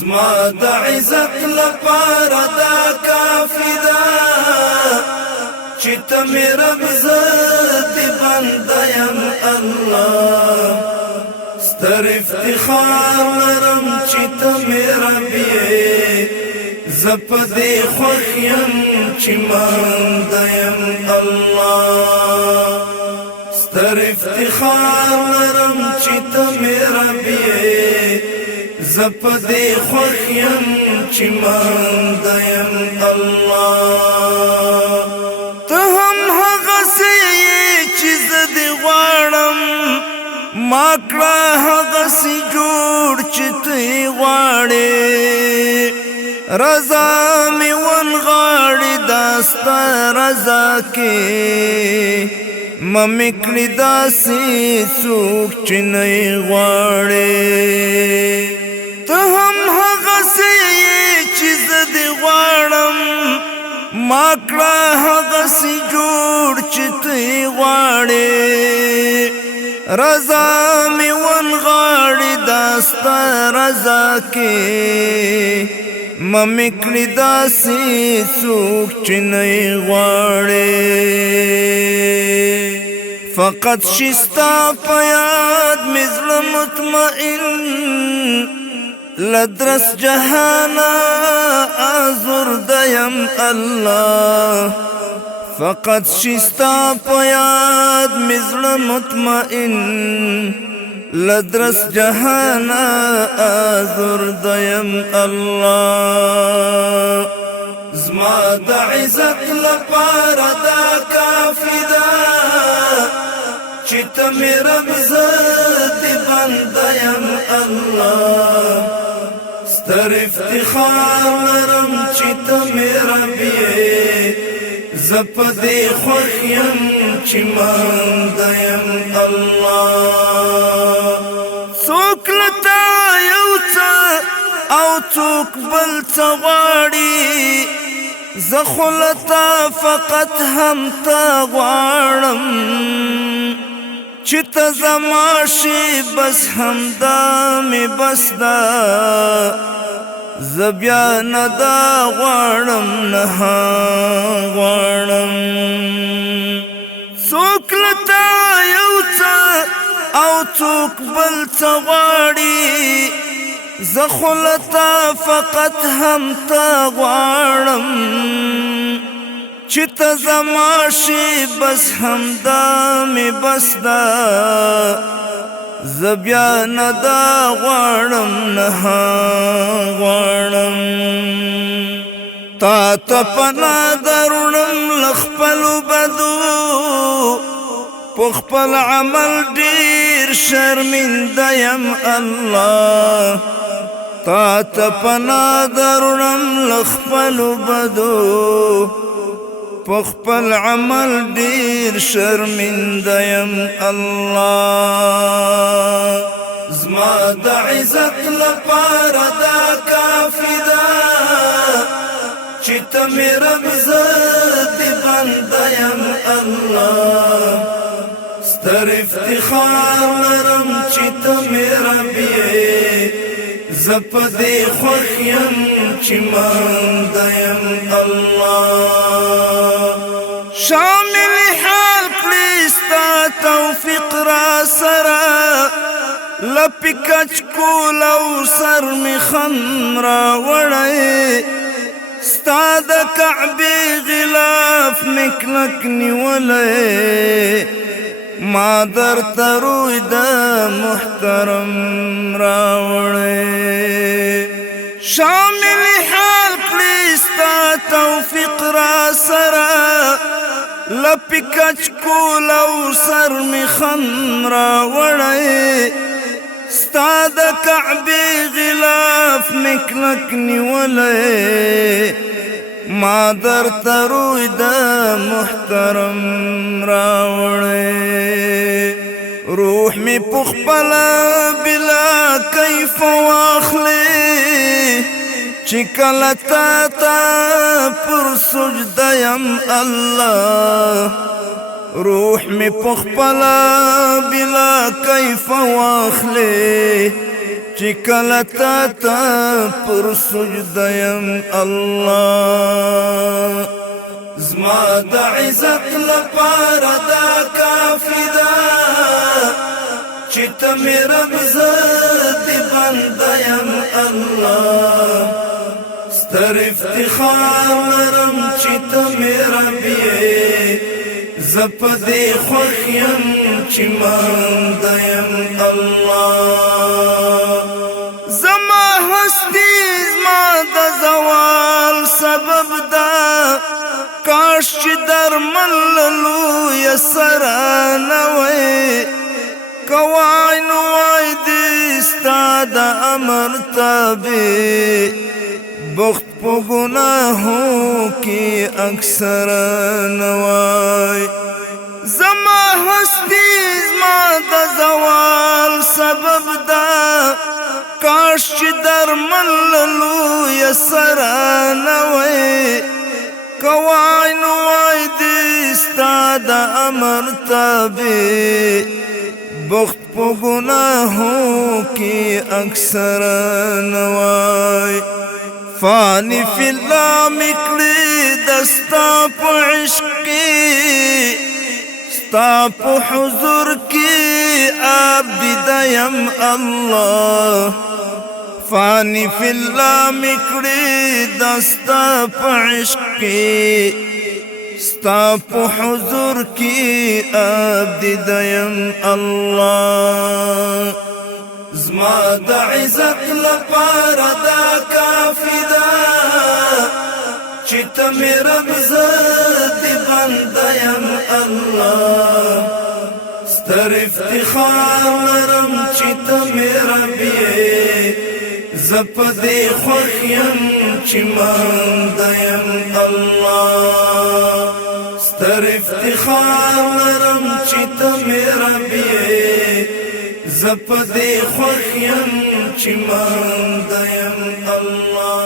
زما د عزت لپاره دا کافی ده چې ته مې رب زه دې بنده یم الله ستر افتخار لرم چې ته مې رب یې زه په دې خوښ یم چې منده یم الله ستر افتخار لرم چې ته مې رب یې زه په دې خوښ یم چې منده یم الله ته هم هغسې یې چې زه دې غواړم ما کړه هغسې جوړ چې ته یې غواړې رضا مې ونغاړې دا ستا رضا کې مه مې کړې داسې څوک چې نه یې غواړې ته هم هغسې یې چې زه دې غواړم ما کړه هغسې جوړ چې ته یې غواړې رضا مې ونغاړې دا ستا رضا کې مه مې کړې داسې څوک چې نه یې غواړې فقط شي ستا په یاد مې زړه مطمئن لدرس جهانا آزرده یم الله فقط شي ستا په یاد مې زړه مطمئن لدرس جهانا آزرده یم الله زما د عزت لپاره دا کافی ده چې ته مې رب زه دې بنده یم الله ستر افتخار لرم چې ته مې رب یې زه په دې خوښ یم چې منده یم الله څوک له تا یو څه او څوک بل څه غواړي زه خو له تا فقط هم تا غواړم چې ته زما شي بس همدا مې بس ده زه بیا نه دا غواړم نه غواړم څوک له تا یو څه او څوک بل څه غواړي زه خو له تا فقط هم تا غواړم چې ته زما شي بس همدا مې بس ده زه بیا نه دا غواړم نه غواړم تا ته پناه دروړم له خپلو بدو په خپل عمل ډېر شرمنده یم الله تا ته پناه دروړم له خپلو بدو په خپل عمل ډېر شرمنده یم الله زما د عزت لپاره دا کافی ده چې ته مې رب زه دې بنده یم الله ستر افتخار لرم چې ته مې رب یې زه په دې خوښ یم چې منده یم الله شامل حال کړې ستا توفیق را سره لپې کچ کول او سر مې خم راوړی ستا د کعبې غلاف مې کلک نیولی ما درته روی د محترم راوړی شامل حال کړې ستا توفیق را سره لپې کچ کول او سر مې خم راوړی ستا د کعبې غلاف مې کلک نیولی ما درته روی د محترم راوړی روح مې په خپله بلا کیف واخلې چې کله تا ته پر سجده یم الله روح مې په خپله بلا کیف واخلې چې کله تا پر سجده یم الله زما د عزت لپاره دا کافي ده چې ته مې رب زه دې بنده یم الله ستر افتخار لرم چې ته مې رب یې زه په دې خوښ یم چې مانده یم الله زما هستي زما د زوال سبب ده کاش چې درمل لویه سره نه وی کوای نو وای دې ستا د امر تابع بخت په ګناهو کې اکثر نه وای زما هستي زما د زوال سبب ده کاش چې درمل لویه سره نه وی کوای نو وای دې ستا د امر تابع بخت په ګناهو کې اکثر نه وای فانی فی الله مکړي دستا په عشق کې ستا په حضور کې عبد یم الله فانی فی الله مکړي دستا په عشق کې ستا په حضور کې عبد یم الله زما د عزت لپاره دا کافي ده چې ته مې رب زه دې بنده یم الله ستر افتخار لرم چې ته مې رب یې زه په دې خوښ یم چې مانده یم الله ستر افتخار لرم چې ته مې رب یې زه په دې خوښ یم چې مانده یم الله